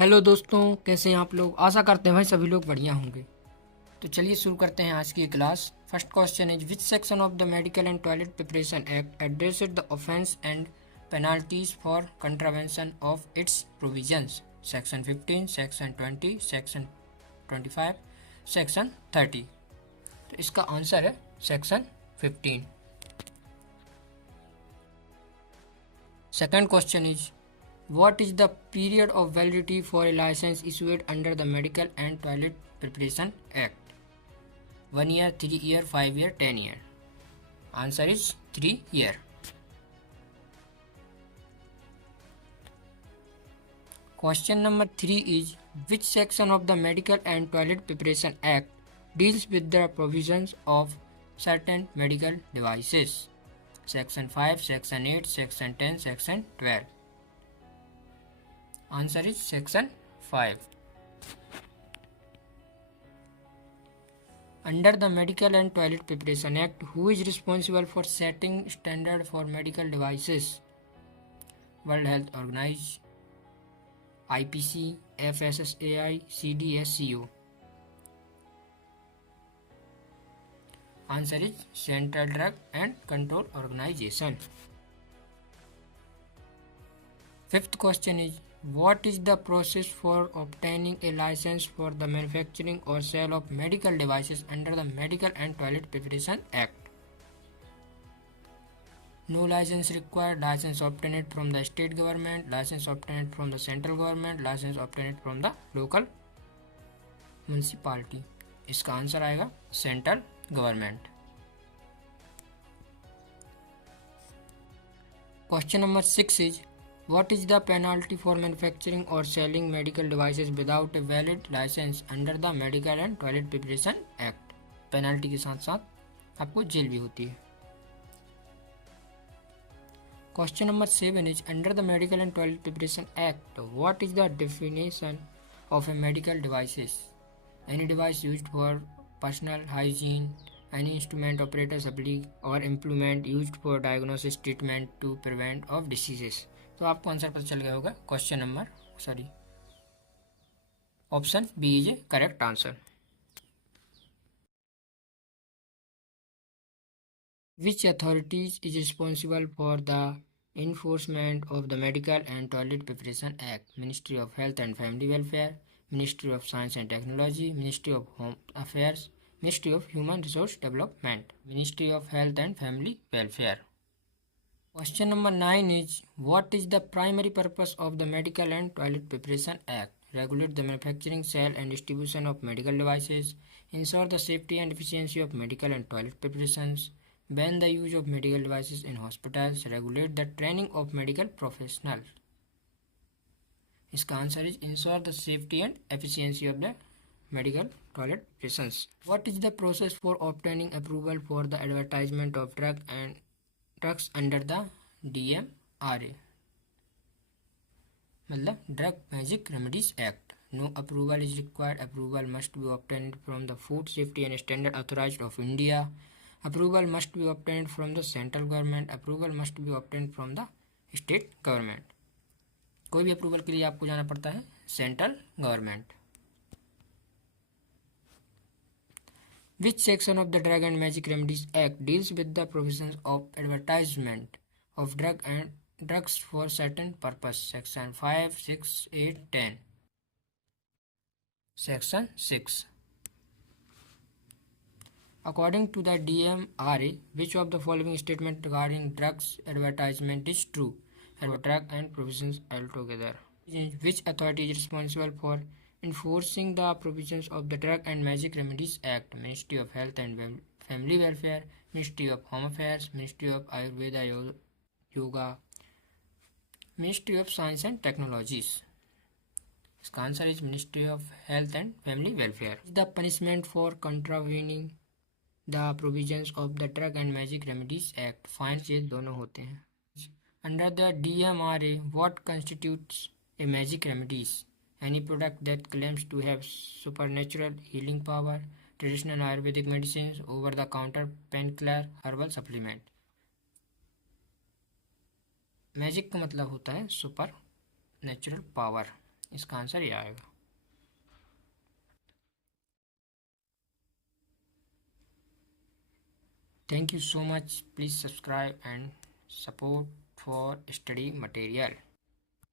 Hello दोस्तों, कैसे हैं आप लोग। आशा करते हैं भाई सभी लोग बढ़िया होंगे। तो चलिए शुरू करते हैं आज की class. First question is which section of the medical and toilet preparation act addressed the offence and penalties for contravention of its provisions. Section 15, section 20, section 25, section 30। तो इसका आंसर है section 15। Second question is what is the period of validity for a license issued under the Medical and Toilet Preparation Act? 1 year, 3 year, 5 year, 10 year. Answer is 3 year. Question number 3 is which section of the Medical and Toilet Preparation Act deals with the provisions of certain medical devices? Section 5, Section 8, Section 10, Section 12. Answer is section 5. Under the Medical and Toilet Preparation Act, who is responsible for setting standard for medical devices? World Health Organization, IPC, FSSAI, CDSCO. Answer is Central Drug and Control Organization. Fifth question is what is the process for obtaining a license for the manufacturing or sale of medical devices under the Medical and Toilet Preparation Act? No license required. License obtained from the state government, license obtained from the central government, license obtained from the local municipality. इसका answer आएगा central government. Question number 6 is what is the penalty for manufacturing or selling medical devices without a valid license under the Medical and Toilet Preparation Act? Penalty के साथ साथ आपको jail भी होती है। Question number 7 is under the medical and toilet preparation act what is the definition of A medical devices? Any device used for personal hygiene, any instrument operator supply or implement used for diagnosis treatment to prevent of diseases. तो आपको answer पता चल गया होगा। Question number option B is a correct answer. Which authorities is responsible for the enforcement of the Medical and Toilet Preparation Act? Ministry of Health and Family Welfare, Ministry of Science and Technology, Ministry of Home Affairs, Ministry of Human Resource Development, Ministry of Health and Family Welfare. Question number 9 is what is the primary purpose of the Medical and Toilet Preparation Act? Regulate the manufacturing, sale and distribution of medical devices, ensure the safety and efficiency of medical and toilet preparations, ban the use of medical devices in hospitals, regulate the training of medical professionals. इसका answer is ensure the safety and efficiency of the medical toilet preparations. What is the process for obtaining approval for the advertisement of drugs under the DMRA? मतलब drug magic remedies act. No approval is required. Approval must be obtained from the Food Safety and Standard Authority of India. Approval must be obtained from the central government. Approval must be obtained from the state government. कोई भी approval के लिए आपको जाना पड़ता है central government. Which section of the Drug and Magic Remedies Act deals with the provisions of advertisement of drugs for certain purpose? Section 5, 6, 8, 10. Section 6. According to the DMRA, which of the following statement regarding drugs advertisement is true? Drug and provisions altogether. Which authority is responsible for enforcing the provisions of the Drug and Magic Remedies Act? Ministry of Health and Family Welfare, Ministry of Home Affairs, Ministry of Ayurveda Yoga, Ministry of Science and Technologies. इसका answer is ministry of health and family welfare. The punishment for contravening the provisions of the drug and magic remedies act fine jail दोनों होते हैं. Under the DMRA what constitutes a magic remedies? Any product that claims to have supernatural healing power, traditional Ayurvedic medicines, over-the-counter painkiller, herbal supplement. Magic का मतलब होता है super natural power. इसका answer ये आएगा। Thank you so much. Please subscribe and support for study material.